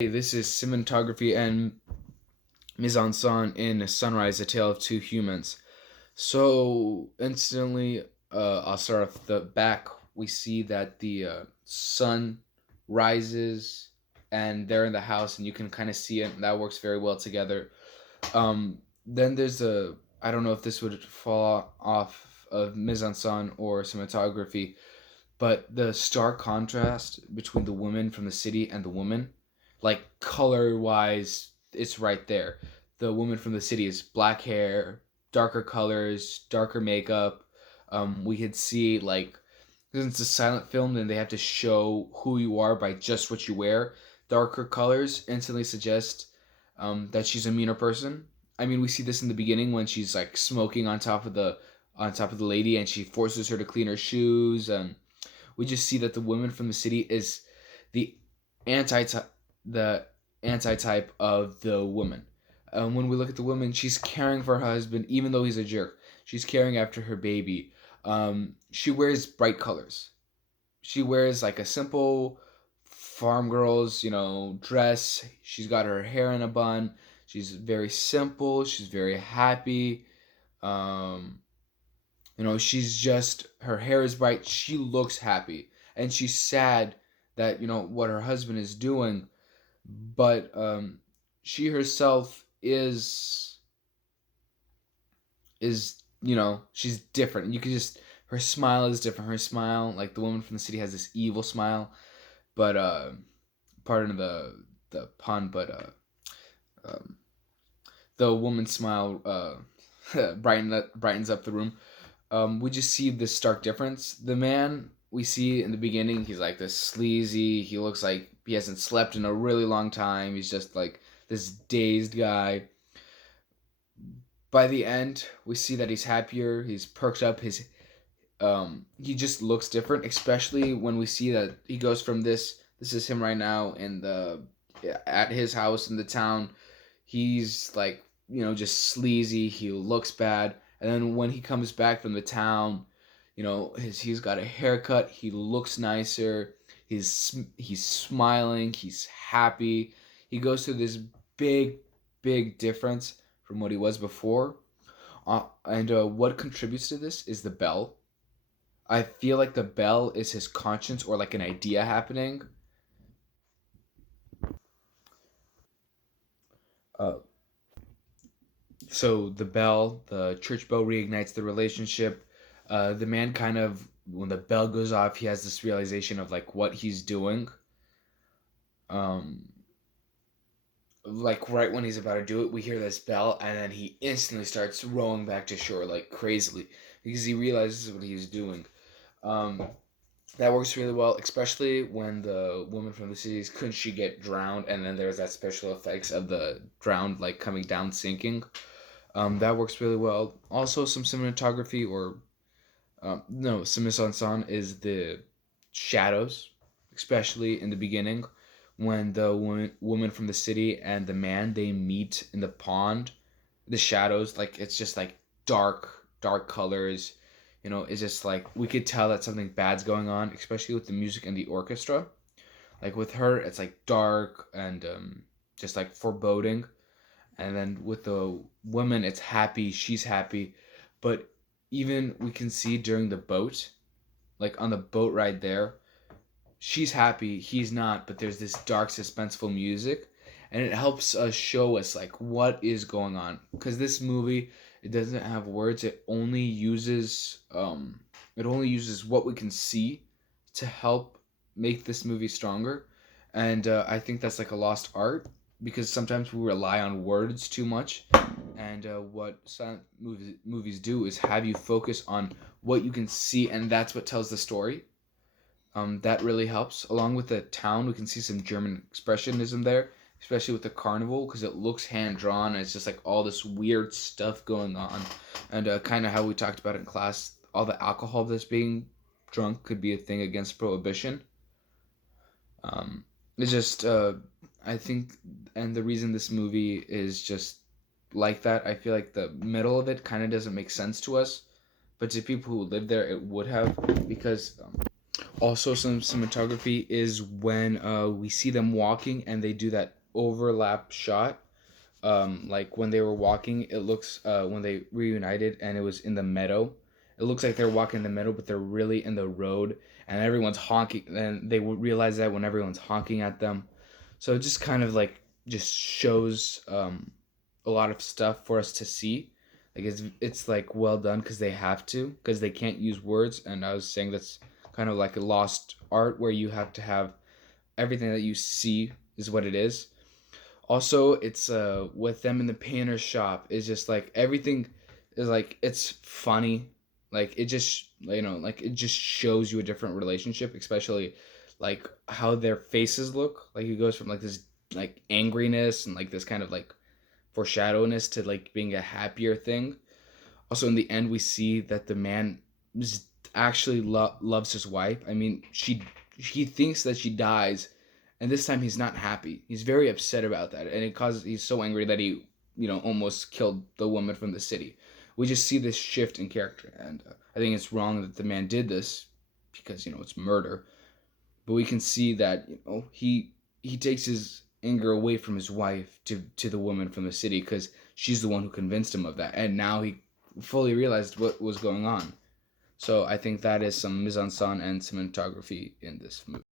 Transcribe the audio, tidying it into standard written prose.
Hey, this is Cinematography and Mise en Scène in Sunrise, A Tale of Two Humans. So, instantly, I'll start off the back. We see that the sun rises and they're in the house, and you can kind of see it, and that works very well together. Then there's I don't know if this would fall off of Mise en Scène or Cinematography, but the stark contrast between the woman from the city and the woman, like color wise, it's right there. The woman from the city is black hair, darker colors, darker makeup. We could see, like, because it's a silent film, then they have to show who you are by just what you wear. Darker colors instantly suggest that she's a meaner person. I mean, we see this in the beginning when she's like smoking on top of the lady, and she forces her to clean her shoes. And we just see that the woman from the city is the anti the anti-type of the woman. When we look at the woman, she's caring for her husband, even though he's a jerk. She's caring after her baby. She wears bright colors. She wears like a simple farm girl's, dress. She's got her hair in a bun. She's very simple. She's very happy. Um, she's just, her hair is bright. She looks happy, and she's sad that what her husband is doing, but she herself is she's different. You can just, her smile is different. Her smile, like the woman from the city, has this evil smile, but pardon the pun, but um, the woman's smile brightens up the room. We just see this stark difference. The man we see in the beginning, he's like this sleazy. He looks like he hasn't slept in a really long time. He's just like this dazed guy. By the end, we see that he's happier. He's perked up. He just looks different, especially when we see that he goes from this. This is him right now in the at his house in the town. He's like, just sleazy. He looks bad. And then when he comes back from the town, he's got a haircut. He looks nicer. He's smiling. He's happy. He goes through this big, big difference from what he was before. And what contributes to this is the bell. I feel like the bell is his conscience, or like an idea happening. Uh, so the church bell reignites the relationship. The man kind of, when the bell goes off, he has this realization of like what he's doing. Um, like right when he's about to do it, we hear this bell, and then he instantly starts rowing back to shore like crazily because he realizes what he's doing. Um, that works really well, especially when the woman from the cities, couldn't she get drowned, and then there's that special effects of the drowned like coming down sinking. That works really well. Also, some cinematography, or no, some mise en scène is the shadows, especially in the beginning when the woman from the city and the man, they meet in the pond. The shadows, like, it's just like dark colors. It's just like we could tell that something bad's going on, especially with the music and the orchestra. Like with her, it's like dark and just like foreboding, and then with the woman, it's happy. She's happy, but even we can see during the boat, like on the boat ride there, she's happy, he's not, but there's this dark suspenseful music, and it helps us show us like what is going on, because this movie, it doesn't have words. It only uses what we can see to help make this movie stronger. And I think that's like a lost art, because sometimes we rely on words too much, and what silent movies do is have you focus on what you can see, and that's what tells the story. That really helps. Along with the town, we can see some German expressionism there, especially with the carnival, because it looks hand drawn, and it's just like all this weird stuff going on. And kind of how we talked about in class, all the alcohol that's being drunk could be a thing against prohibition. It's just, I think, and the reason this movie is just like that, I feel like the middle of it kind of doesn't make sense to us, but to people who live there, it would have, because Also, some cinematography is when we see them walking and they do that overlap shot. Like when they were walking, it looks when they reunited and it was in the meadow. It looks like they're walking in the meadow, but they're really in the road, and everyone's honking. And they would realize that when everyone's honking at them. So it just kind of like just shows a lot of stuff for us to see. Like it's like well done because they have to because they can't use words. And I was saying that's kind of like a lost art where you have to have everything that you see is what it is. Also, it's with them in the painter's shop is just like everything is like it's funny. Like it just like it just shows you a different relationship, especially like how their faces look. Like it goes from like this like angriness and like this kind of like foreshadowiness to like being a happier thing. Also, in the end, we see that the man actually loves his wife. I mean, he thinks that she dies, and this time he's not happy. He's very upset about that, and it causes he's so angry that he almost killed the woman from the city. We just see this shift in character, and I think it's wrong that the man did this because it's murder. But we can see that he takes his anger away from his wife to the woman from the city because she's the one who convinced him of that, and now he fully realized what was going on. So I think that is some mise en scène and cinematography in this movie.